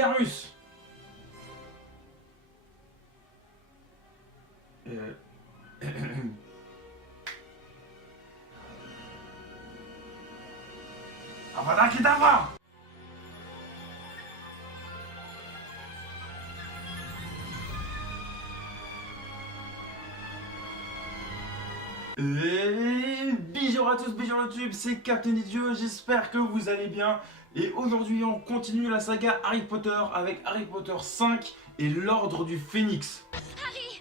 Bélarus. Avada Kedavra. Et bonjour à tous, bonjour YouTube, c'est Captain Idiot, j'espère que vous allez bien. Et aujourd'hui on continue la saga Harry Potter avec Harry Potter 5 et l'Ordre du Phénix. Harry,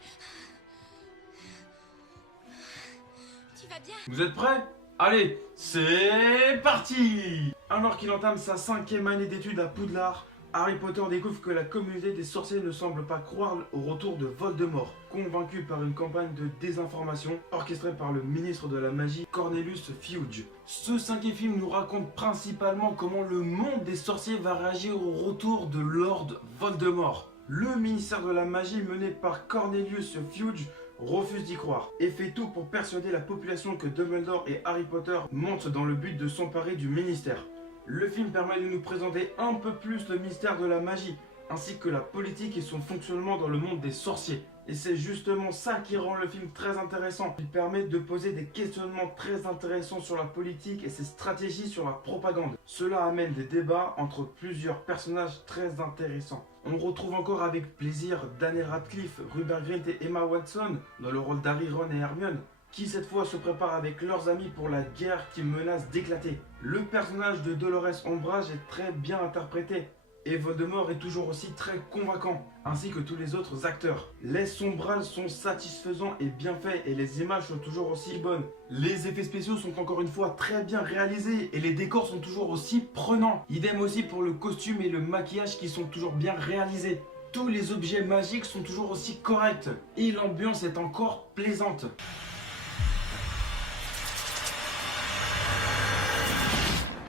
tu vas bien? Vous êtes prêts? Allez, c'est parti! Alors qu'il entame sa 5e année d'études à Poudlard, Harry Potter découvre que la communauté des sorciers ne semble pas croire au retour de Voldemort. Convaincu par une campagne de désinformation orchestrée par le ministre de la Magie Cornelius Fudge. Ce 5e film nous raconte principalement comment le monde des sorciers va réagir au retour de Lord Voldemort. Le ministère de la Magie mené par Cornelius Fudge refuse d'y croire et fait tout pour persuader la population que Dumbledore et Harry Potter mentent dans le but de s'emparer du ministère. Le film permet de nous présenter un peu plus le mystère de la magie, ainsi que la politique et son fonctionnement dans le monde des sorciers. Et c'est justement ça qui rend le film très intéressant. Il permet de poser des questionnements très intéressants sur la politique et ses stratégies sur la propagande. Cela amène des débats entre plusieurs personnages très intéressants. On retrouve encore avec plaisir Daniel Radcliffe, Rupert Grint et Emma Watson dans le rôle d'Harry, Ron et Hermione, qui cette fois se préparent avec leurs amis pour la guerre qui menace d'éclater. Le personnage de Dolores Umbridge est très bien interprété, et Voldemort est toujours aussi très convaincant, ainsi que tous les autres acteurs. Les sombrages sont satisfaisants et bien faits, et les images sont toujours aussi bonnes. Les effets spéciaux sont encore une fois très bien réalisés, et les décors sont toujours aussi prenants. Idem aussi pour le costume et le maquillage qui sont toujours bien réalisés. Tous les objets magiques sont toujours aussi corrects, et l'ambiance est encore plaisante.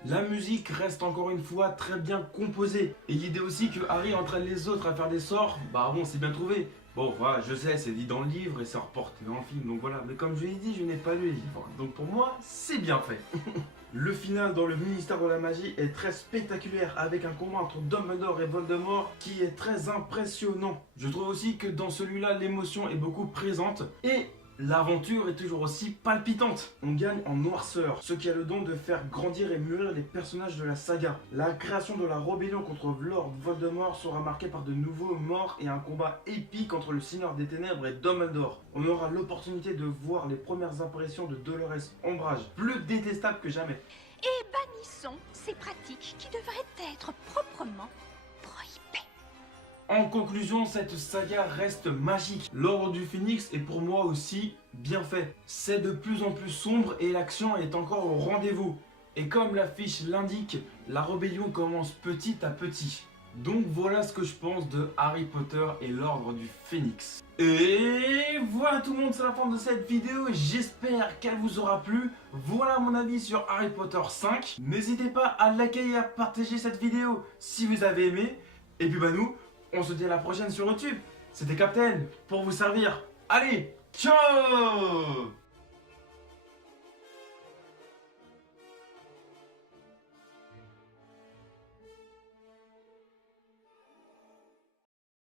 La musique reste encore une fois très bien composée. Et l'idée aussi que Harry entraîne les autres à faire des sorts, bah bon, c'est bien trouvé. Bon, voilà, je sais, c'est dit dans le livre et c'est reporté dans le film, donc voilà. Mais comme je l'ai dit, je n'ai pas lu le livre. Donc pour moi, c'est bien fait. Le final dans le ministère de la Magie est très spectaculaire, avec un combat entre Dumbledore et Voldemort qui est très impressionnant. Je trouve aussi que dans celui-là, l'émotion est beaucoup présente et l'aventure est toujours aussi palpitante. On gagne en noirceur, ce qui a le don de faire grandir et mûrir les personnages de la saga. La création de la rébellion contre Lord Voldemort sera marquée par de nouveaux morts et un combat épique entre le Seigneur des Ténèbres et Dumbledore. On aura l'opportunité de voir les premières apparitions de Dolores Umbridge, plus détestable que jamais. Et bannissons ces pratiques qui devraient être proprement prohibées. En conclusion, cette saga reste magique. L'Ordre du Phénix est pour moi aussi bien fait. C'est de plus en plus sombre et l'action est encore au rendez-vous. Et comme l'affiche l'indique, la rébellion commence petit à petit. Donc voilà ce que je pense de Harry Potter et l'Ordre du Phénix. Et voilà tout le monde, c'est la fin de cette vidéo. J'espère qu'elle vous aura plu. Voilà mon avis sur Harry Potter 5. N'hésitez pas à liker et à partager cette vidéo si vous avez aimé. Et puis bah nous, on se dit à la prochaine sur YouTube. C'était Captain pour vous servir. Allez, ciao!